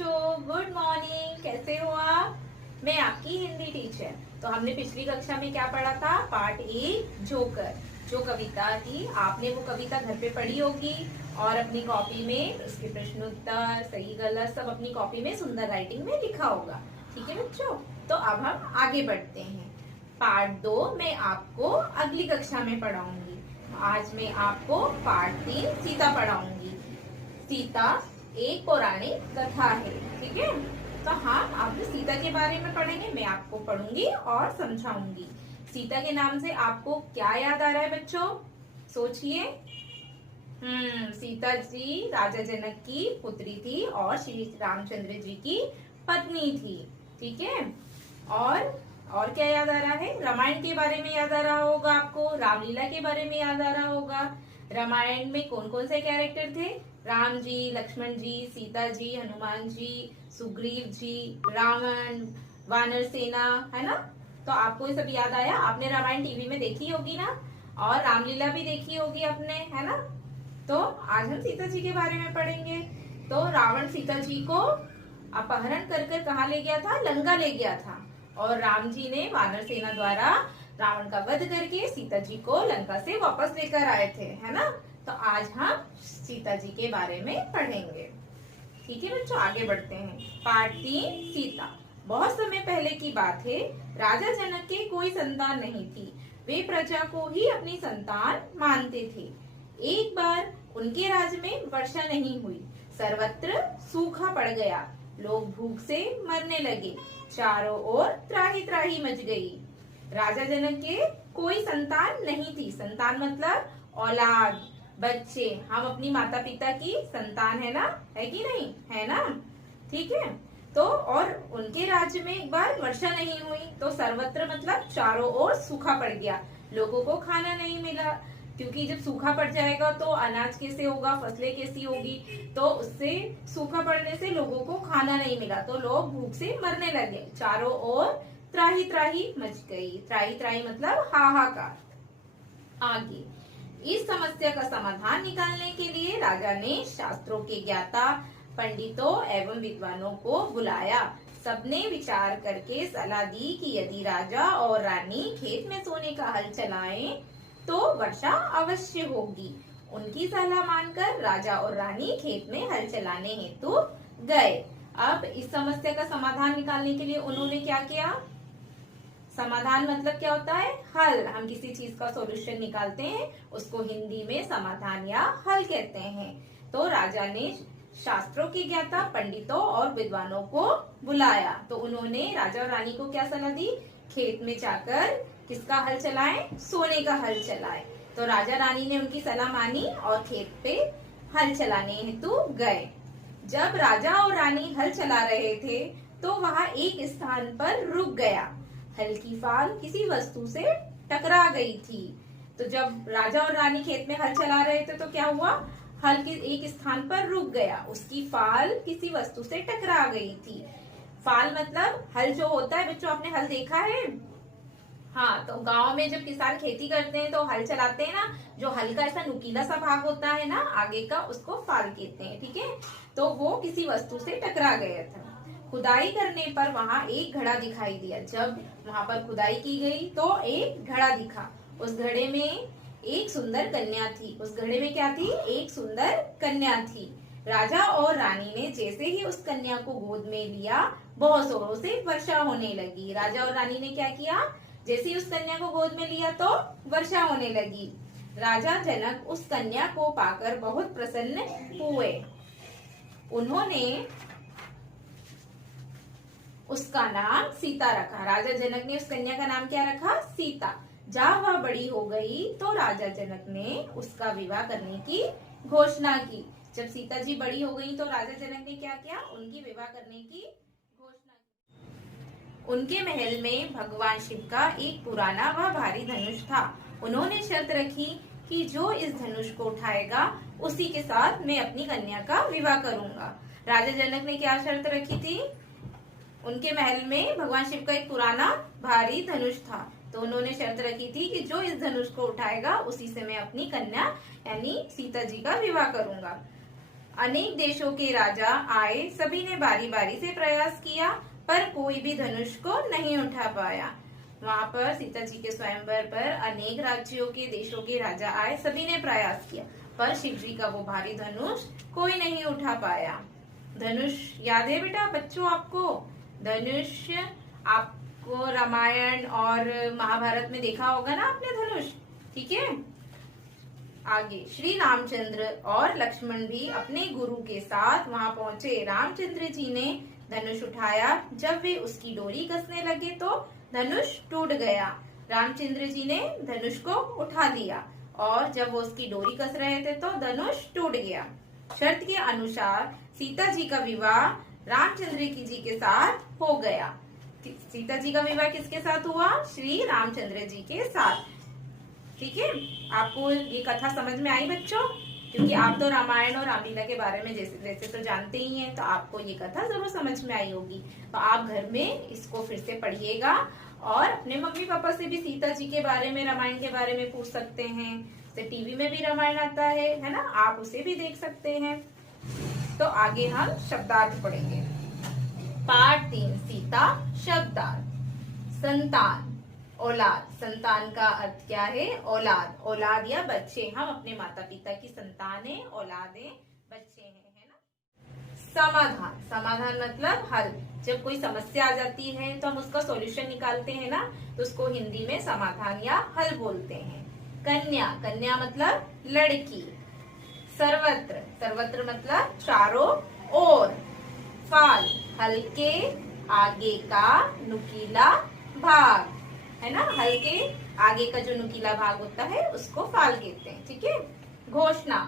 बच्चों, good morning. कैसे हो आप? मैं आपकी हिंदी टीचर। तो हमने पिछली कक्षा में क्या पढ़ा था? पार्ट ए जोकर, जो कविता थी। आपने वो कविता घर पे पढ़ी होगी और अपनी कॉपी में उसके प्रश्न उत्तर, सही गलत सब अपनी कॉपी में सुंदर राइटिंग में लिखा होगा। ठीक है बच्चों, तो अब हम आगे बढ़ते हैं। पार्ट 2 मैं आपको अगली कक्षा में पढ़ाऊंगी। आज मैं आपको पार्ट 3 सीता पढ़ाऊंगी। सीता एक पौराणिक कथा है। ठीक है, तो हाँ, आप सीता के बारे में पढ़ेंगे, मैं आपको पढ़ूंगी और समझाऊंगी। सीता के नाम से आपको क्या याद आ रहा है बच्चों? सोचिए। सीता जी राजा जनक की पुत्री थी और श्री रामचंद्र जी की पत्नी थी। ठीक है, और क्या याद आ रहा है? रामायण के बारे में याद आ रहा होगा आपको, रामलीला के बारे में याद आ रहा होगा। रामायण में कौन कौन से कैरेक्टर थे? राम जी, लक्ष्मण जी, सीता जी, हनुमान जी, सुग्रीव जी, रावण, वानर सेना, है ना? तो आपको ये सब याद आया? आपने रामायण टीवी में देखी होगी ना, और रामलीला भी देखी होगी आपने, है ना? तो आज हम सीता जी के बारे में पढ़ेंगे। तो रावण सीता जी को अपहरण कर कहाँ ले गया था? लंका ले गया था। और राम जी ने वानर सेना द्वारा रावण का वध करके सीता जी को लंका से वापस लेकर आए थे, है ना? तो आज हम सीता जी के बारे में पढ़ेंगे। ठीक है बच्चों, आगे बढ़ते हैं। पार्ट 3 सीता। बहुत समय पहले की बात है। राजा जनक के कोई संतान नहीं थी। वे प्रजा को ही अपनी संतान मानते थे। एक बार उनके राज्य में वर्षा नहीं हुई। सर्वत्र सूखा पड़ गया। लोग भूख से मरने लगे। चारों ओर त्राही त्राही मच गई। राजा जनक के कोई संतान नहीं थी। संतान मतलब औलाद, बच्चे। हम अपनी माता पिता की संतान है ना, है कि नहीं? है ना? ठीक है, तो और उनके राज्य में एक बार वर्षा नहीं हुई, तो सर्वत्र मतलब चारों ओर सूखा पड़ गया। लोगों को खाना नहीं मिला, क्योंकि जब सूखा पड़ जाएगा तो अनाज कैसे होगा, फसलें कैसी होगी? तो उससे सूखा पड़ने से लोगों को खाना नहीं मिला, तो लोग भूख से मरने लगे। चारों ओर त्राही त्राही मच गई। त्राही त्राही मतलब हाहाकार। आगे, इस समस्या का समाधान निकालने के लिए राजा ने शास्त्रों के ज्ञाता, पंडितों एवं विद्वानों को बुलाया। सबने विचार करके सलाह दी कि यदि राजा और रानी खेत में सोने का हल चलाएं तो वर्षा अवश्य होगी। उनकी सलाह मानकर राजा और रानी खेत में हल चलाने हेतु गए। अब इस समस्या का समाधान निकालने के लिए उन्होंने क्या किया? समाधान मतलब क्या होता है? हल। हम किसी चीज का सॉल्यूशन निकालते हैं, उसको हिंदी में समाधान या हल कहते हैं। तो राजा ने शास्त्रों के ज्ञाता, पंडितों और विद्वानों को बुलाया। तो उन्होंने राजा और रानी को क्या सलाह दी? खेत में जाकर किसका हल चलाएं? सोने का हल चलाएं। तो राजा रानी ने उनकी सलाह मानी और खेत पे हल चलाने हेतु गए। जब राजा और रानी हल चला रहे थे तो वहां एक स्थान पर रुक गया। हल की फाल किसी वस्तु से टकरा गई थी। तो जब राजा और रानी खेत में हल चला रहे थे तो क्या हुआ? हल के एक स्थान पर रुक गया, उसकी फाल किसी वस्तु से टकरा गई थी। फाल मतलब हल जो होता है बच्चों, आपने हल देखा है? हाँ, तो गांव में जब किसान खेती करते हैं तो हल चलाते हैं ना, जो हल का ऐसा नुकीला सा भाग होता है ना आगे का, उसको फाल कहते हैं। ठीक है, तो वो किसी वस्तु से टकरा गया था। खुदाई करने पर वहां एक घड़ा दिखाई दिया। जब वहां पर खुदाई की गई तो एक घड़ा दिखा। उस घड़े में एक सुंदर कन्या थी। उस घड़े में क्या थी? एक सुंदर कन्या थी। राजा और रानी ने जैसे ही उस कन्या को गोद में लिया, बहुत जोरों से वर्षा होने लगी। राजा और रानी ने क्या किया? जैसे ही उस कन्या को गोद में लिया तो वर्षा होने लगी। राजा जनक उस कन्या को पाकर बहुत प्रसन्न हुए। उन्होंने उसका नाम सीता रखा। राजा जनक ने उस कन्या का नाम क्या रखा? सीता। जब वह बड़ी हो गई तो राजा जनक ने उसका विवाह करने की घोषणा की। जब सीता जी बड़ी हो गई तो राजा जनक ने क्या किया? उनकी विवाह करने की घोषणा की। उनके महल में भगवान शिव का एक पुराना व भारी धनुष था। उन्होंने शर्त रखी कि जो इस धनुष को उठाएगा उसी के साथ मैं अपनी कन्या का विवाह करूंगा। राजा जनक ने क्या शर्त रखी थी? उनके महल में भगवान शिव का एक पुराना भारी धनुष था, तो उन्होंने शर्त रखी थी कि जो इस धनुष को उठाएगा उसी से मैं अपनी कन्या यानी सीता जी का विवाह करूंगा। अनेक देशों के राजा आए, सभी ने बारी बारी से प्रयास किया, पर कोई भी धनुष को नहीं उठा पाया। वहां पर सीता जी के स्वयंवर पर अनेक राज्यों के देशों के राजा आए, सभी ने प्रयास किया, पर शिव जी का वो भारी धनुष कोई नहीं उठा पाया। धनुष याद है बेटा बच्चों आपको? धनुष आपको रामायण और महाभारत में देखा होगा ना आपने धनुष, ठीक है। आगे श्री रामचंद्र और लक्ष्मण भी अपने गुरु के साथ वहां पहुंचे। रामचंद्र जी ने धनुष उठाया, जब वे उसकी डोरी कसने लगे तो धनुष टूट गया। रामचंद्र जी ने धनुष को उठा लिया और जब वो उसकी डोरी कस रहे थे तो धनुष टूट गया। शर्त के अनुसार सीता जी का विवाह रामचंद्र जी के साथ हो गया। सीता जी का विवाह किसके साथ हुआ? श्री रामचंद्र जी के साथ। ठीक है, आपको ये कथा समझ में आई बच्चों? क्योंकि आप तो रामायण और रामलीला के बारे में जैसे तो जानते ही हैं, तो आपको ये कथा जरूर समझ में आई होगी। तो आप घर में इसको फिर से पढ़िएगा और अपने मम्मी पापा से भी सीता जी के बारे में, रामायण के बारे में पूछ सकते हैं। तो टीवी में भी रामायण आता है ना, आप उसे भी देख सकते हैं। तो आगे हम शब्दार्थ पढ़ेंगे। पाठ 3, सीता शब्दार्थ। संतान, औलाद। संतान का अर्थ क्या है? औलाद। औलाद या बच्चे, हम अपने माता पिता की संतान है, औलादे बच्चे हैं, है ना। समाधान, समाधान मतलब हल। जब कोई समस्या आ जाती है तो हम उसका सॉल्यूशन निकालते हैं ना, तो उसको हिंदी में समाधान या हल बोलते हैं। कन्या, कन्या मतलब लड़की। सर्वत्र, सर्वत्र मतलब चारों ओर। फाल, हल के आगे का नुकीला भाग, है ना। हल के आगे का जो नुकीला भाग होता है उसको फाल कहते हैं, ठीक है। घोषणा,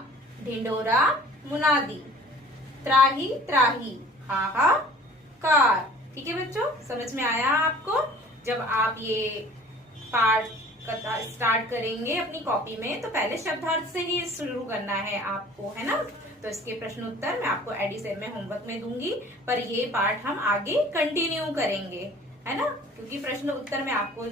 ढिंडोरा, मुनादी। त्राही, त्राही, हाहाकार। ठीक है बच्चों, समझ में आया आपको? जब आप ये पाठ कथा स्टार्ट करेंगे अपनी कॉपी में तो पहले शब्दार्थ से ही शुरू करना है आपको, है ना। तो इसके प्रश्न उत्तर मैं आपको एडिसेट में होमवर्क में दूंगी, पर ये पाठ हम आगे कंटिन्यू करेंगे, है ना। क्योंकि प्रश्न उत्तर मैं आपको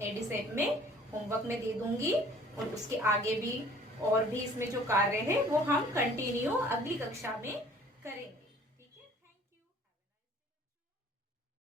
एडिसेट में होमवर्क में दे दूंगी और उसके आगे भी और भी इसमें जो कार्य है वो हम कंटिन्यू अगली कक्षा में करेंगे।